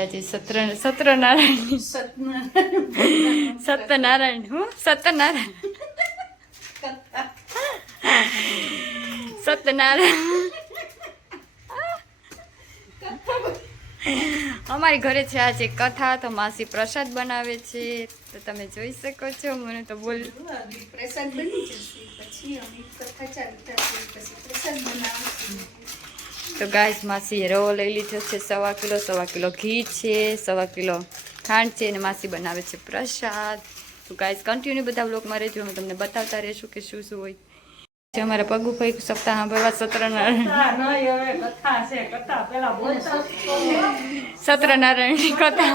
આજે સત્ર સત્યનારાયણ સત્યનારાયણ હું સત્યનારાયણ સત્યનારાયણ અમારી ઘરે છે આજે કથા તો માસી પ્રસાદ બનાવે છે. તો તમે જોઈ શકો છો મને તો બોલ પ્રસાદ બની જશે. પછી અમે કથા ચાલતા પછી પ્રસાદ બનાવશું. તો ગાઈસ માસીએ રવો લઈ લીધો છે સવા કિલો સવા કિલો ઘી છે સવા કિલો ખાંડ છે અને માસી બનાવે છે પ્રસાદ. તો ગાઈસ કન્ટિન્યુ બધા બ્લોકમાં રહેજો અમે તમને બતાવતા રહેશું કે શું શું હોય. છે અમારા પગુ ભાઈ સપ્તાહ સાંભળવા સત્યનારાયણ સત્યનારાયણની કથા.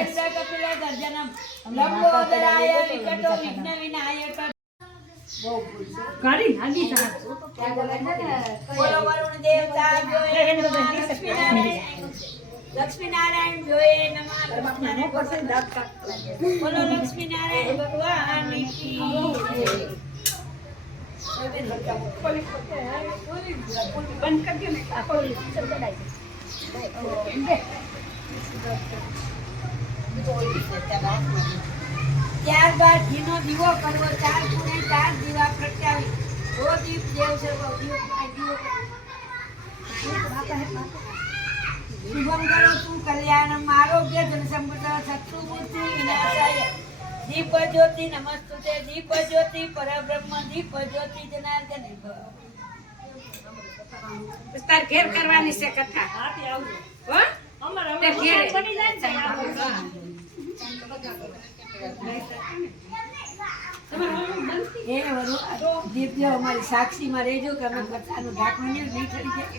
બધા કરો લક્ષ્મીનારાયણ જોઈએ નમઃ બોલો લક્ષ્મીનારાયણ ભગવાન કી ત્યારબાદ ઘીનો દીવો કરવો ચાર ખૂણે ચાર દીવા પ્રગટાવી ઓ દીપ દેવ આરોગ્ય ધન સંપદ શત્રુ મૂર્તિ વિનાશાય દીપ જ્યોતિ નમસ્તુતે જ્યોતિ પરબ્રહ્મ દીપ જ્યોતિ જનાર્દન તાર ઘેર કરવાની છે કથા હા આવજો ઘેર. એ વરુ દિવ્ય અમારી સાક્ષીમાં રહેજો કે અમે કથાનું ઢાંકણું નહીં ઠરી જાય.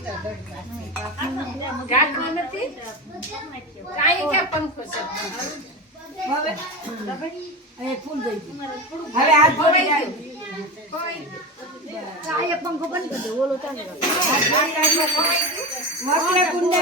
નથી? કાંઈ ક્યાં પંખો હવે? હવે ફૂલ દઈ હવે હાથ જોડી જાય. વક્રકુંડ મહાકાય સૂર્યકોટી સમર્પણ નિર્વિઘ્નમ કુર્વે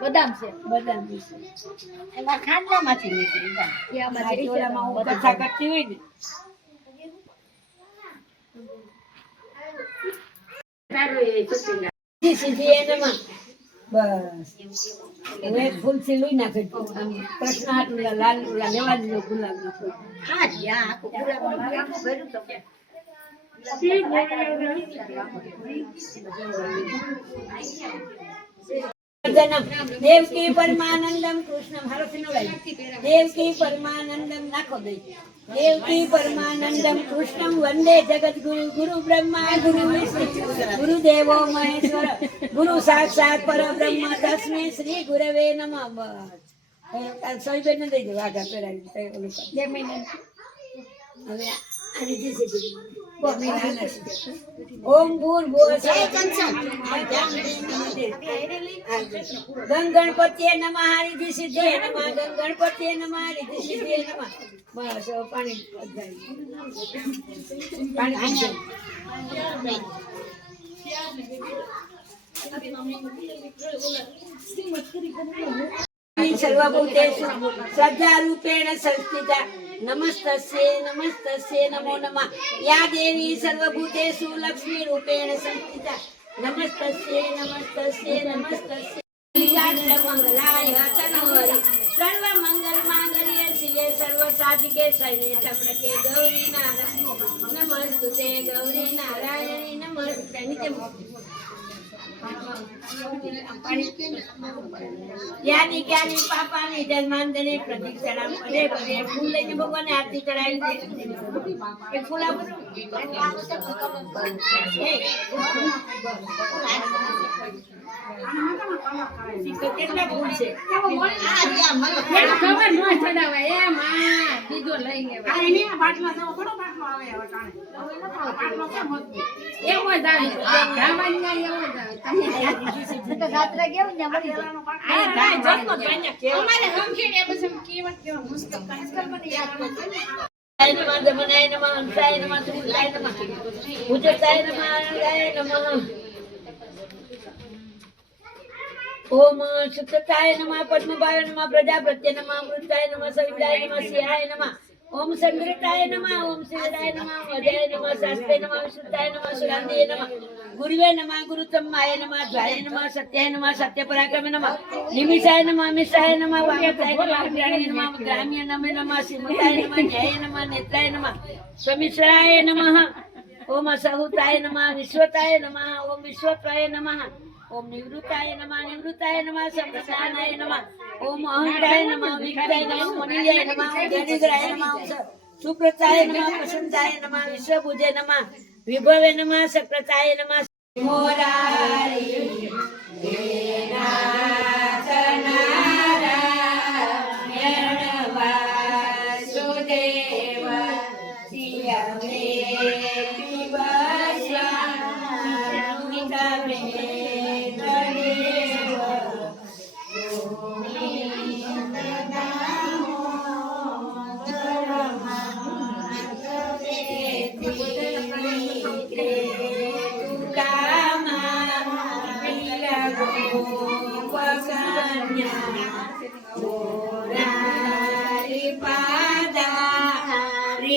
બદામ છે. બદામ એમાં ખાંડલામાંથી નીકળી જાય હું કથા કરતી હોય ને. સીધી સીધી એનામાં. બસ. હવે ફૂલથી લઈ નાખે. કૃષ્ણ લાલ લેવા દીધો ગુલાબ નો ફૂલ દેવકી પરમાનંદમ કૃષ્ણ હારો દેવકી પરમાનંદમ નાખો દઈ દેવકી પરમાનંદમ કૃષ્ણમ વંદે જગત ગુરુ ગુરુ બ્રહ્મા ગુરુ વિષ્ણુ ગુરુદેવો મહેશ્વર ગુરુ સાક્ષાત પરબ્રહ્મ તસ્મે શ્રી ગુરવે નમઃ. સોઈબેન ને દઈ દો આગળ પેરાવી હવે આની જે ઓમ ભૂર ભૂર ગંગ ગણપતિએ નમઃ હરિધિ સિદ્ધિ નમઃ ગંગ ગણપતિએ નમઃ હરિધિ સિદ્ધિ નમઃ બસ પાણી. પાણી પી જાઓ. સંસ્થિતા નમસ્તસ્યે નમસ્તસ્યે નમો નમઃ યા દેવી સર્વભૂતેષુ લક્ષ્મી રૂપેણ સંસ્થિતા નમસ્તસ્યે નમસ્તસ્યે નમસ્તસ્યે મંગલાય તનોહરી સર્વ સર્વ સાધિકે શૈલે ચક્રકે ગૌરી નારાયણ. નમસ્તુતે ગૌરી નારાયણી નમઃ યાની ક્યાની પાપાની જન્માંદને પ્રદક્ષિણા પદે પદે ફૂલ લઈને ભગવાનને આરતી ચડાવી દે. એ ફૂલ આપો તો કેટલા ફૂલ છે જય નમઃ દમનાય નમઃ હંસાય નમઃ સુંદરાય નમઃ ભુજતાય નમઃ આનંદાય નમઃ ઓમ સુતતાય નમઃ પદ્મભાય નમઃ પ્રજાપત્ય નમઃ અમૃતાય નમઃ સવિતાય નમઃ સિંહાય નમઃ ઓમ સંગ્રતાય નમઃ ઓમ શિવરાય નમઃ વજાય નમઃ શાસ્ત્રે નમઃ વિશુદ્ધાય નમઃ સુરાંદિય નમઃ ગુરુવે નમઃ ગુરુતમ્માય નમઃ દ્વાય નમઃ સત્યાય નમઃ સત્યપરાક્રમે નમઃ નિમિષાય નમઃ અમિષાય નમઃ વાગ્યતાય નમઃ અગ્રાણી નમઃ ગ્રામ્ય નમે નમઃ શ્રીમતાય નમઃ ન્યાય નમઃ નેત્રાય નમઃ સ્વમિશ્રાય નમઃ ઓમ અસહુતાય નમઃ વિશ્વતાય નમઃ ઓમ વિશ્વત્વાય નમઃ ઓમ નિવૃત્તાય નમઃ નિવૃત્તાય નમઃ સંપ્રસાનાય નમઃ. ઓમ અહંકાય નમઃ વિક્તાય નમઃ, મનિયાય નમઃ જનિગ્રાય નમઃ સુપ્રતાય નમઃ પ્રસન્તાય નમઃ, વિશ્વભુજે નમઃ, વિભવે નમઃ સક્રતાય નમઃ. મોરારી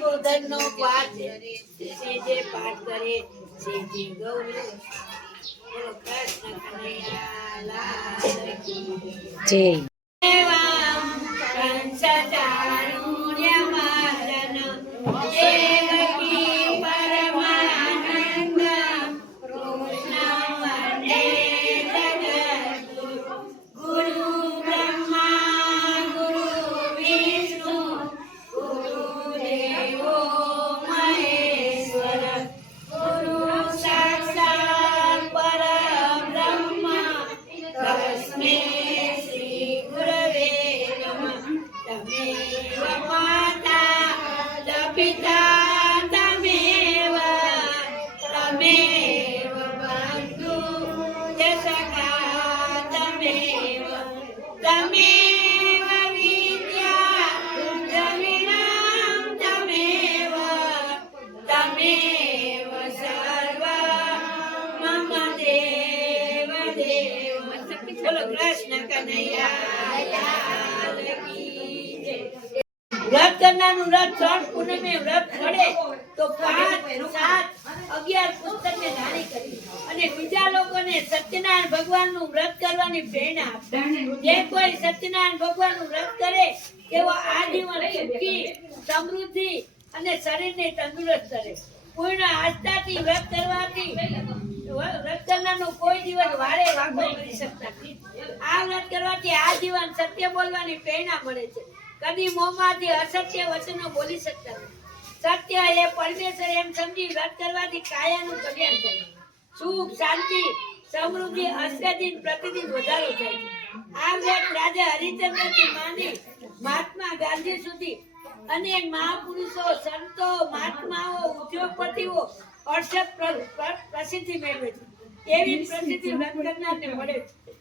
બોધન નો પાઠ છે. જે પાઠ કરે છે જે ગૌરી. કૃષ્ણ કનૈયા લાલ જય કરનારનું વ્રત ત્રણ પૂનમે વ્રત પડે તો પાંચ સાત અગિયાર પુસ્તકને ધારી કરી. અને બીજા લોકોને સત્યનારાયણ ભગવાનનું વ્રત કરવાની પ્રેરણા આપે. જે કોઈ સત્યનારાયણ ભગવાનનું વ્રત કરે તેઓ આજીવન સુખી સમૃદ્ધિ અને શરીરને તંદુરસ્ત કરે. પૂર્ણ આસ્થાથી વ્રત કરવાથી વ્રત કરનારનો કોઈ દિવસ વારે વાગો કરી શકતા. નથી આ વ્રત કરવાથી આ જીવન સત્ય બોલવાની પ્રેરણા મળે છે. કદી મોંમાંથી અસત્ય વચનો બોલી શકતા નથી. સત્ય એ પરમેશ્વર એમ સમજી વ્રત કરવાથી કાયાનું કલ્યાણ થાય. સુખ શાંતિ સમૃદ્ધિ અષ્ટદિન પ્રતિદિન વધારો થાય છે. આ વ્રત રાજા હરિચંદ્રથી માની મહાત્મા ગાંધી સુધી અને મહાપુરુષો સંતો મહાત્માઓ ઉદ્યોગપતિઓ અડસઠ પ્ર- પ્ર- પ્રસિદ્ધિ મેળવે છે. એવી પ્રસિદ્ધિ વ્રત કરનારને મળે છે.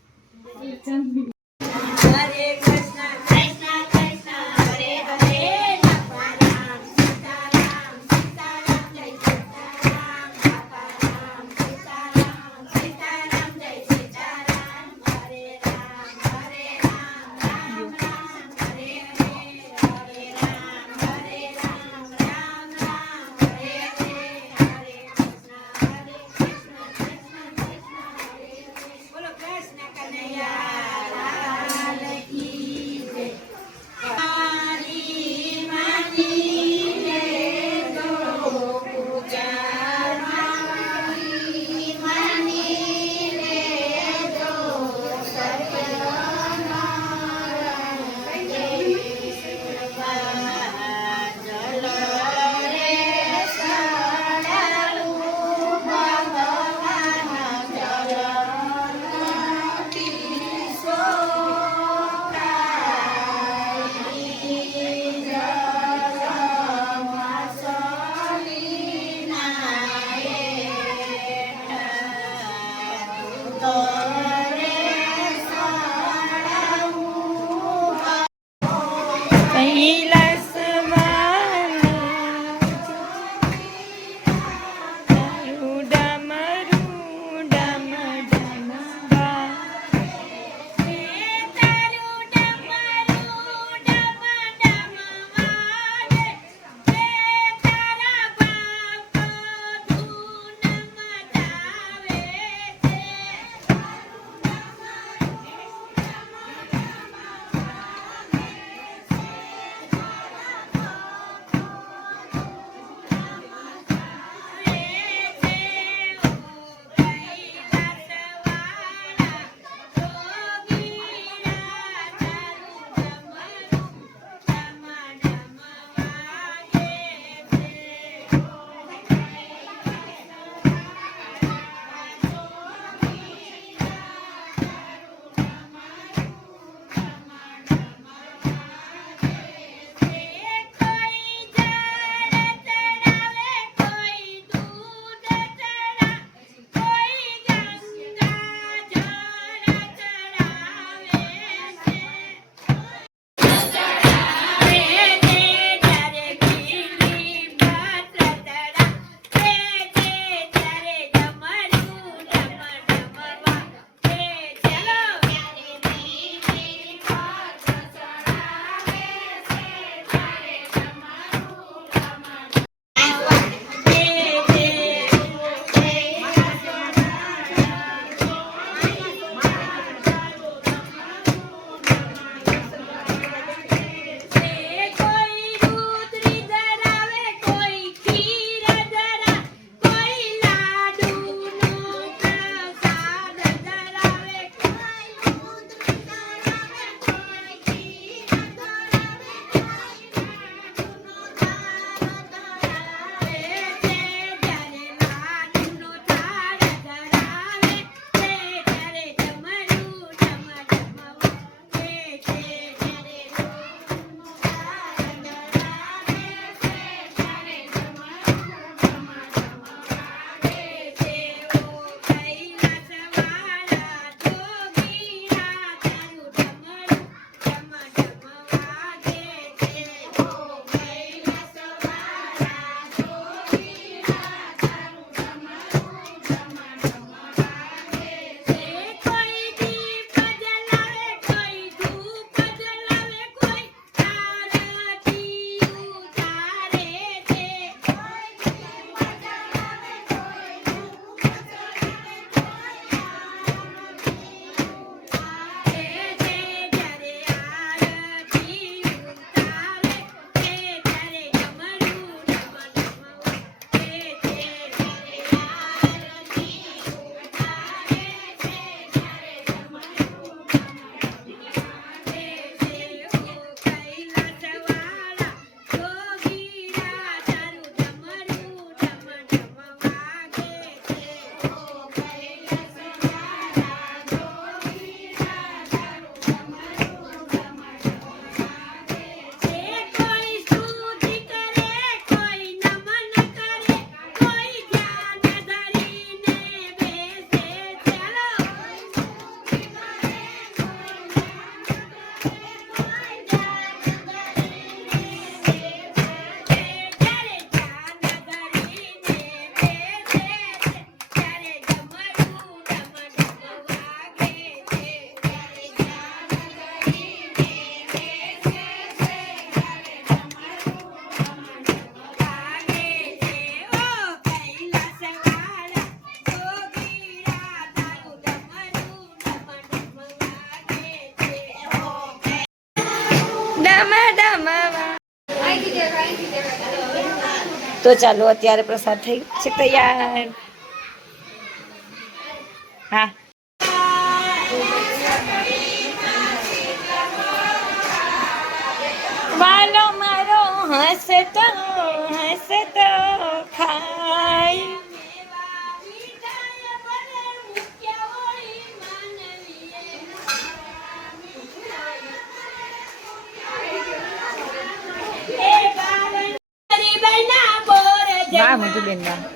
તો ચાલો અત્યારે પ્રસાદ થઈ છે તૈયાર. હા. વાલો મારો હસે તો હસે તો ખાય વાહ મધુબેન વાહ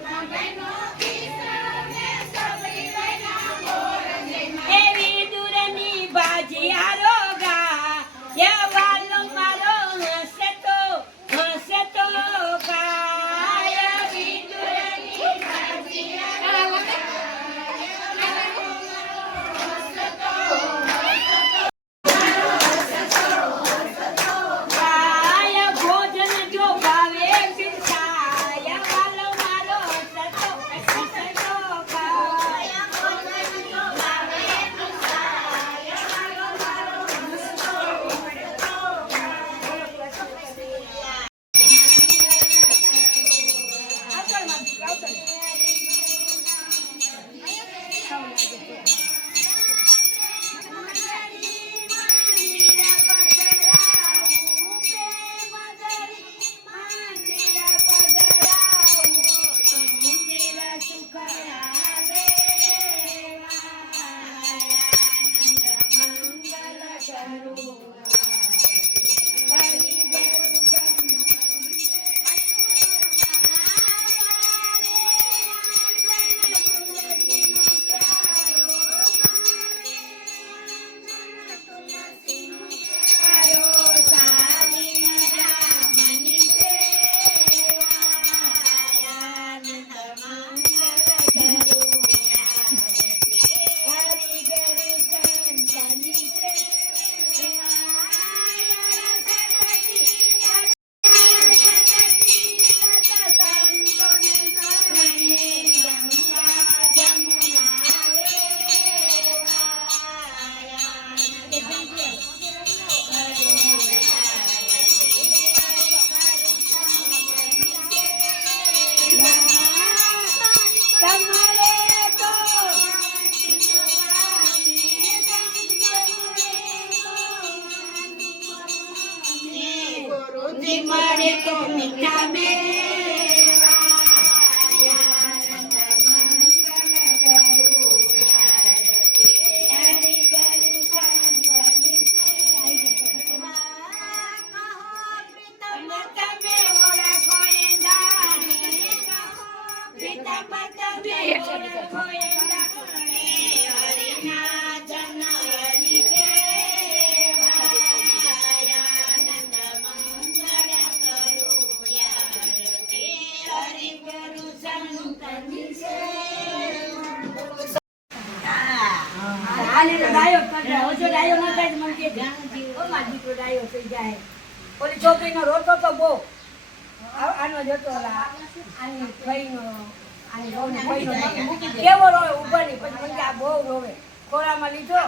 કેવો રોવે ઊભાની. પછી મને આ બહુ રોવે. ખોળામાં લીધો,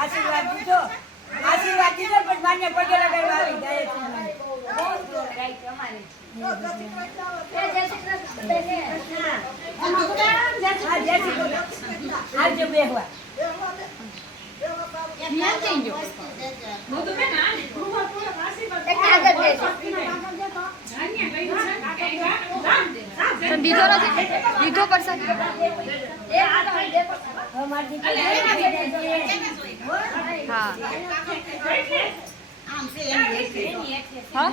આશીર્વાદ દીધો. આશીર્વાદ દીધો, પણ માન્ય પગે લગાડવા આવી જય. આવજો બેહવા. દીધો નથી દીધો પડશે હા. હા.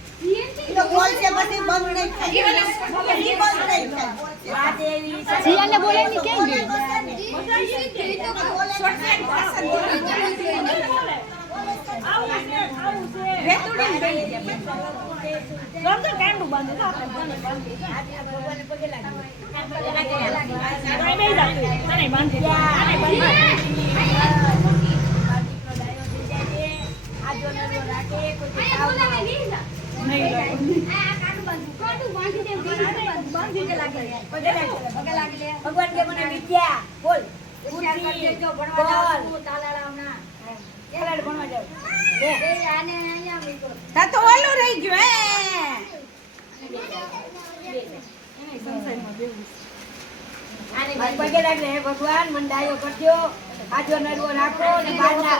જીયાને બોલે ની કેમ ગયો બધા ઈ રીતે. ભગવાન કે મને વિદ્યા. બોલ. બુદ્ધિ, બોલ. ચાલાડ ભણવા જાઉં. લે. તા તો ઓલું રહી ગયું હે. પગે લાગે હે ભગવાન. મને ડાયો કરજો. આજો નરવો રાખો ને બારના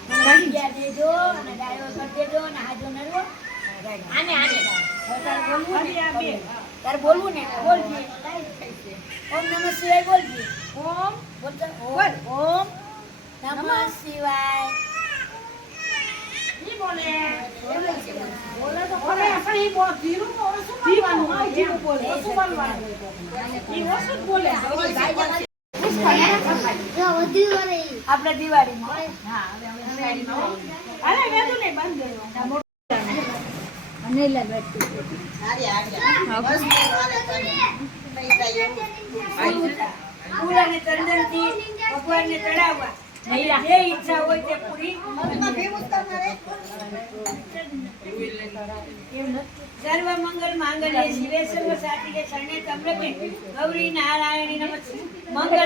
વિદ્યા દેજો અને ડાયો કરી દેજો અને હાજો નરવો. આને આને. હવે બોલવું ને આ બોલવું ને? બોલજે. ઓમ નમઃ શિવાય બોલજે. ઓમ. બોલતો બોલ. ઓમ નમઃ શિવાય. ઈ બોલે. બોલે તો ખરે. પણ ઈ બહુ ધીરું તો ઓછું બોલવાનું? ધીરું બોલે. ઓછું બોલવાનું? ઈ ઓછું બોલે. ઈચ્છા હોય તે પૂરી સર્વ મંગલ માંગલ્ય શિવે સર્વ સાથી શરણે ત્રંબકે ગૌરી નારાયણી નમસ્તે મંગલ